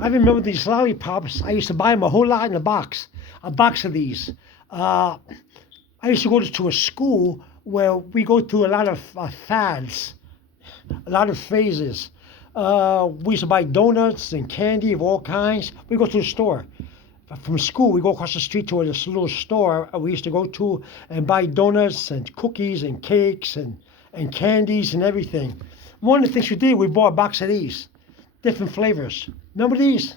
I remember these lollipops. I used to buy them a whole lot in a box of these. Uh, I used to go to a school where we go through a lot of fads, a lot of phases. We used to buy donuts and candy of all kinds. We go to the store. From school, we go across the street to this little store we used to go to and buy donuts and cookies and cakes and candies and everything. One of the things we did, we bought a box of these, different flavors. Remember these?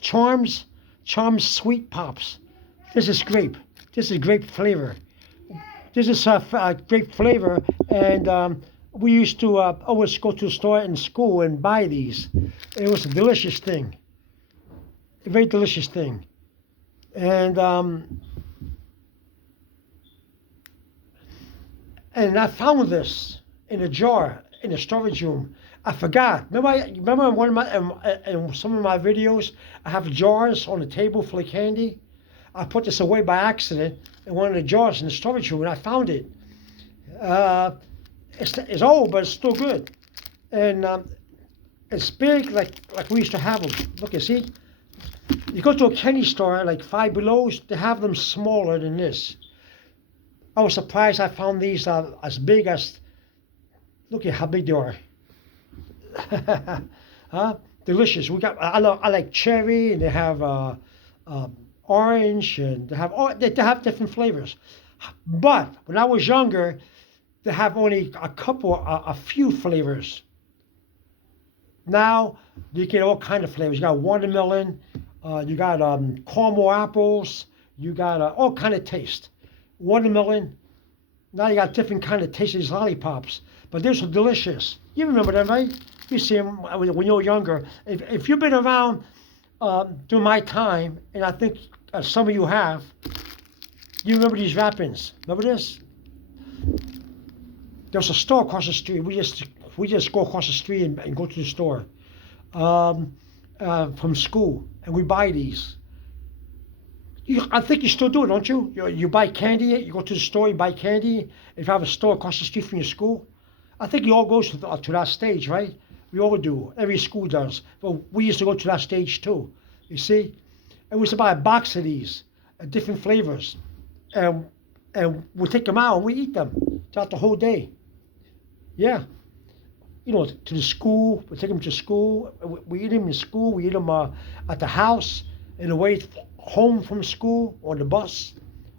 Charms, Charms Sweet Pops. This is grape. This is grape flavor. This is grape flavor, and we used to always go to the store in school and buy these. It was a delicious thing, a very delicious thing. And and I found this in a jar in the storage room. I forgot. Remember in one of my in some of my videos, I have jars on the table full of candy. I put this away by accident in one of the jars in the storage room, and I found it. Uh, it's old, but it's still good, and it's big like we used to have them. Look, you see, you go to a candy store like Five Belows, they have them smaller than this. I was surprised I found these as big as. Look at how big they are. Huh? Delicious. I like cherry, and they have orange, and they have different flavors. But when I was younger, they have only a few flavors. Now you get all kind of flavors. You got watermelon, you got caramel apples, you got all kind of taste. Watermelon. Now you got different kind of taste of these lollipops, but these are delicious. You remember them, right? You see them when you were younger. If you've been around during my time, and I think some of you have, you remember these wrappings. Remember this? There was a store across the street. We just go across the street and go to the store from school, and we buy these. I think you still do it, don't you? You buy candy. You go to the store, you buy candy. If you have a store across the street from your school, I think you all go to that stage, right? We all do. Every school does. But we used to go to that stage too. You see, and we used to buy a box of these, different flavors, and we take them out and we eat them throughout the whole day. Yeah, to the school. We take them to school. We eat them in school. We eat them at the house, in the way home from school, on the bus,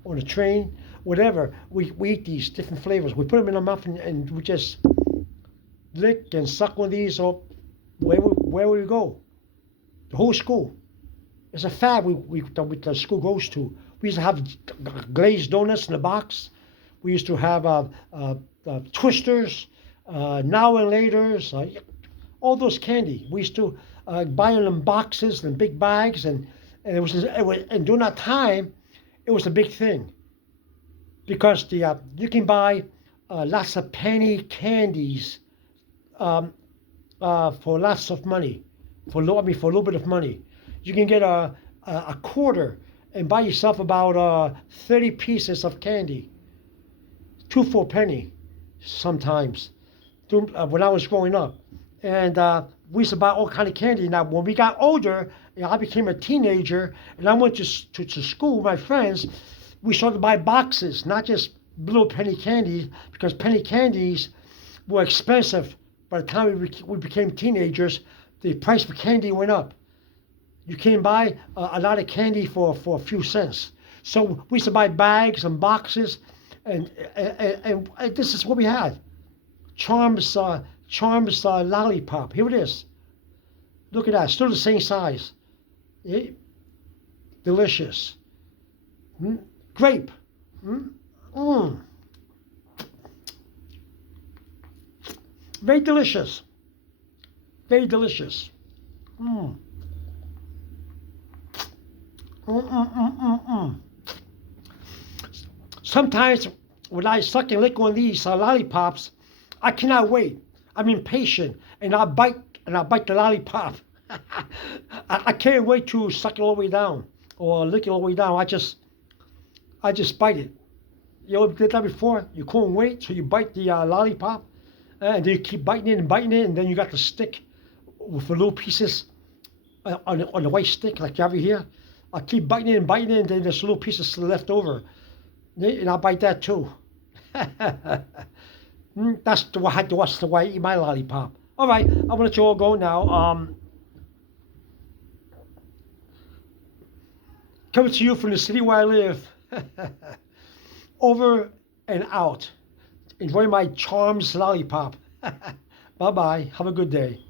on the train, whatever. We eat these different flavors. We put them in our mouth and we just lick and suck on these or where we go. The whole school. It's a fad that the school goes to. We used to have glazed donuts in a box. We used to have twisters, now and later's, all those candy. We used to buy them in boxes and big bags, and and during that time, it was a big thing because you can buy lots of penny candies for lots of money, for a little bit of money. You can get a quarter and buy yourself about 30 pieces of candy, 2 for a penny, sometimes. When I was growing up, and we used to buy all kind of candy. Now, when we got older, I became a teenager, and I went to school with my friends. We started to buy boxes, not just little penny candies, because penny candies were expensive. By the time we became teenagers, the price for candy went up. You can't buy a lot of candy for a few cents. So we used to buy bags and boxes, and this is what we had. Charms lollipop. Here it is. Look at that. Still the same size. Delicious. Grape. Very delicious. Very delicious. Sometimes when I suck and lick on these lollipops, I cannot wait. I'm impatient, and I bite the lollipop. I can't wait to suck it all the way down or lick it all the way down. I just bite it. You ever did that before? You couldn't wait, so you bite the lollipop, and then you keep biting it, and then you got the stick with the little pieces on the white stick like you have here. I'll keep biting it and biting it, and then there's a little piece of left over, and I'll bite that too. That's the way I eat my lollipop. All right, I'm gonna let you all go now. Coming to you from the city where I live. Over and out. Enjoy my charms lollipop. Bye bye. Have a good day.